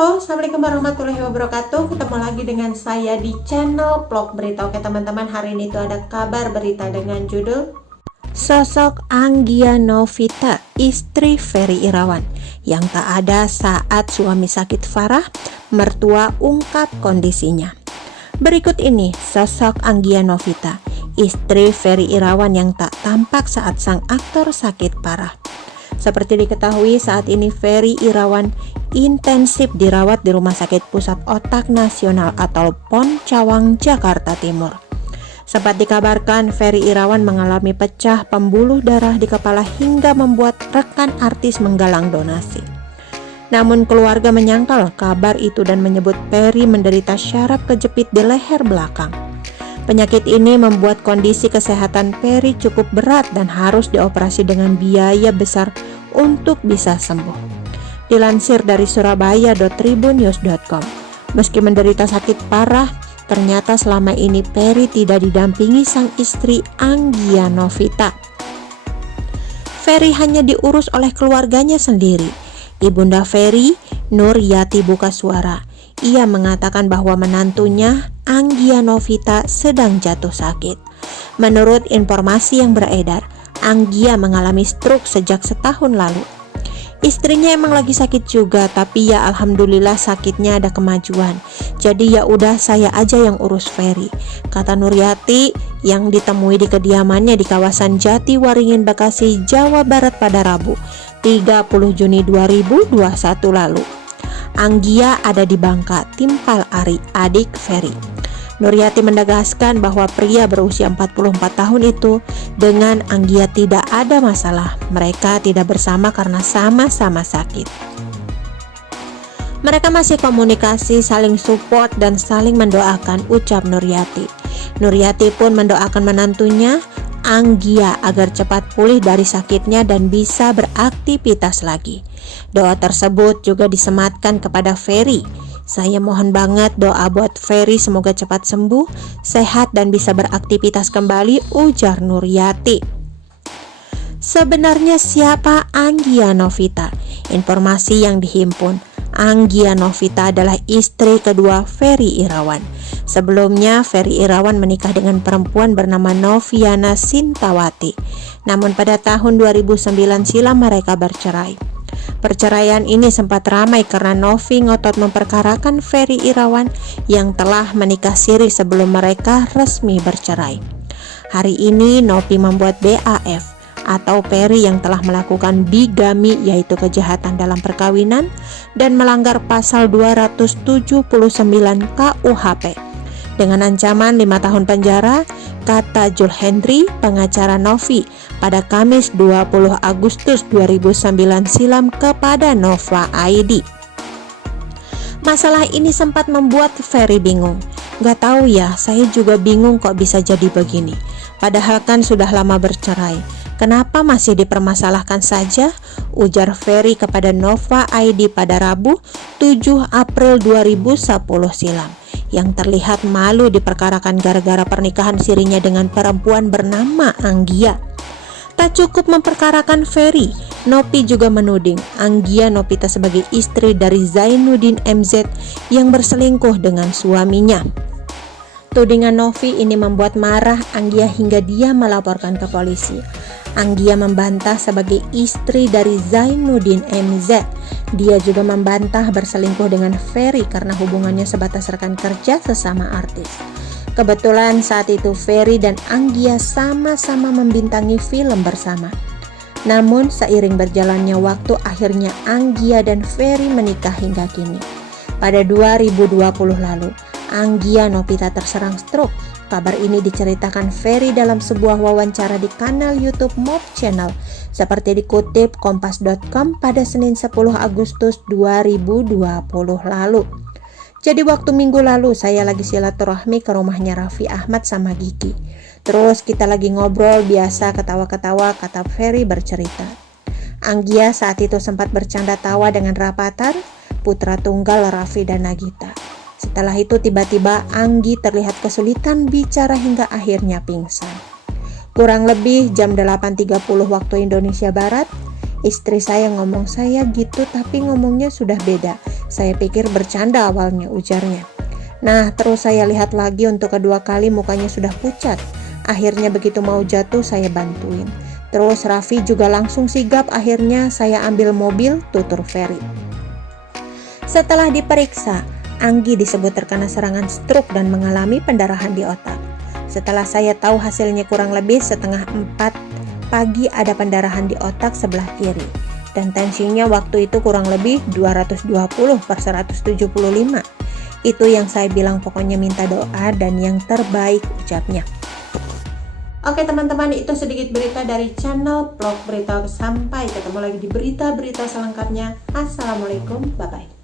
Halo, Assalamualaikum warahmatullahi wabarakatuh. Ketemu lagi dengan saya di channel Vlog Berita. Oke teman-teman, hari ini itu ada kabar berita dengan judul Sosok Anggia Novita, istri Ferry Irawan yang tak ada saat suami sakit parah, mertua ungkap kondisinya. Berikut ini sosok Anggia Novita, istri Ferry Irawan yang tak tampak saat sang aktor sakit parah. Seperti diketahui, saat ini Ferry Irawan intensif dirawat di Rumah Sakit Pusat Otak Nasional atau PON Cawang, Jakarta Timur. Sempat dikabarkan Ferry Irawan mengalami pecah pembuluh darah di kepala hingga membuat rekan artis menggalang donasi. Namun keluarga menyangkal kabar itu dan menyebut Ferry menderita syaraf kejepit di leher belakang. Penyakit ini membuat kondisi kesehatan Ferry cukup berat dan harus dioperasi dengan biaya besar untuk bisa sembuh. Dilansir dari surabaya.tribunnews.com, meski menderita sakit parah, ternyata selama ini Ferry tidak didampingi sang istri Anggia Novita. Ferry hanya diurus oleh keluarganya sendiri. Ibunda Ferry, Nur Yati, buka suara. Ia mengatakan bahwa menantunya Anggia Novita sedang jatuh sakit. Menurut informasi yang beredar, Anggia mengalami stroke sejak setahun lalu. Istrinya emang lagi sakit juga, tapi ya alhamdulillah sakitnya ada kemajuan. Jadi ya udah saya aja yang urus Ferry, kata Nuryati yang ditemui di kediamannya di kawasan Jatiwaringin, Bekasi, Jawa Barat pada Rabu 30 Juni 2021 lalu. Anggia ada di Bangka, timpal Ari, adik Ferry. Nuryati menegaskan bahwa pria berusia 44 tahun itu dengan Anggia tidak ada masalah. Mereka tidak bersama karena sama-sama sakit. Mereka masih komunikasi, saling support dan saling mendoakan, ucap Nuryati. Nuryati pun mendoakan menantunya Anggia agar cepat pulih dari sakitnya dan bisa beraktivitas lagi. Doa tersebut juga disematkan kepada Ferry. Saya mohon banget doa buat Ferry, semoga cepat sembuh, sehat dan bisa beraktivitas kembali, ujar Nuryati. Sebenarnya siapa Anggia Novita? Informasi yang dihimpun, Anggia Novita adalah istri kedua Ferry Irawan. Sebelumnya Ferry Irawan menikah dengan perempuan bernama Noviana Sintawati. Namun pada tahun 2009 silam mereka bercerai. Perceraian ini sempat ramai karena Novi ngotot memperkarakan Ferry Irawan yang telah menikah siri sebelum mereka resmi bercerai. Hari ini Novi membuat BAF atau Ferry yang telah melakukan bigami, yaitu kejahatan dalam perkawinan dan melanggar pasal 279 KUHP dengan ancaman 5 tahun penjara, kata Jul Hendry, pengacara Novi, pada Kamis 20 Agustus 2009 silam kepada Nova ID. Masalah ini sempat membuat Ferry bingung. Gak tahu ya, saya juga bingung kok bisa jadi begini. Padahal kan sudah lama bercerai. Kenapa masih dipermasalahkan saja? Ujar Ferry kepada Nova ID pada Rabu 7 April 2010 silam. Yang terlihat malu diperkarakan gara-gara pernikahan sirinya dengan perempuan bernama Anggia. Tak cukup memperkarakan Ferry, Novi juga menuding Anggia Novita sebagai istri dari Zainuddin MZ yang berselingkuh dengan suaminya. Tudingan Novi ini membuat marah Anggia hingga dia melaporkan ke polisi. Anggia membantah sebagai istri dari Zainuddin MZ. Dia juga membantah berselingkuh dengan Ferry karena hubungannya sebatas rekan kerja sesama artis. Kebetulan saat itu Ferry dan Anggia sama-sama membintangi film bersama. Namun seiring berjalannya waktu, akhirnya Anggia dan Ferry menikah hingga kini. Pada 2020 lalu, Anggia Novita terserang stroke. Kabar ini diceritakan Ferry dalam sebuah wawancara di kanal YouTube Move Channel, seperti dikutip kompas.com pada Senin 10 Agustus 2020 lalu. Jadi waktu minggu lalu saya lagi silaturahmi ke rumahnya Raffi Ahmad sama Gigi. Terus kita lagi ngobrol biasa, ketawa-ketawa, kata Ferry bercerita. Anggia saat itu sempat bercanda tawa dengan Rapatar, putra tunggal Raffi dan Nagita. Setelah itu tiba-tiba Anggi terlihat kesulitan bicara hingga akhirnya pingsan. Kurang lebih jam 8.30 waktu Indonesia Barat, istri saya ngomong saya gitu tapi ngomongnya sudah beda. Saya pikir bercanda awalnya, ujarnya. Nah, terus saya lihat lagi untuk kedua kali mukanya sudah pucat. Akhirnya begitu mau jatuh saya bantuin. Terus Raffi juga langsung sigap, akhirnya saya ambil mobil tutur Ferry. Setelah diperiksa, Anggi disebut terkena serangan stroke dan mengalami pendarahan di otak. Setelah saya tahu hasilnya kurang lebih setengah 4 pagi ada pendarahan di otak sebelah kiri. Dan tensinya waktu itu kurang lebih 220/175. Itu yang saya bilang, pokoknya minta doa dan yang terbaik, ucapnya. Oke teman-teman, itu sedikit berita dari channel Vlog Berita. Sampai ketemu lagi di berita-berita selengkapnya. Assalamualaikum, bye-bye.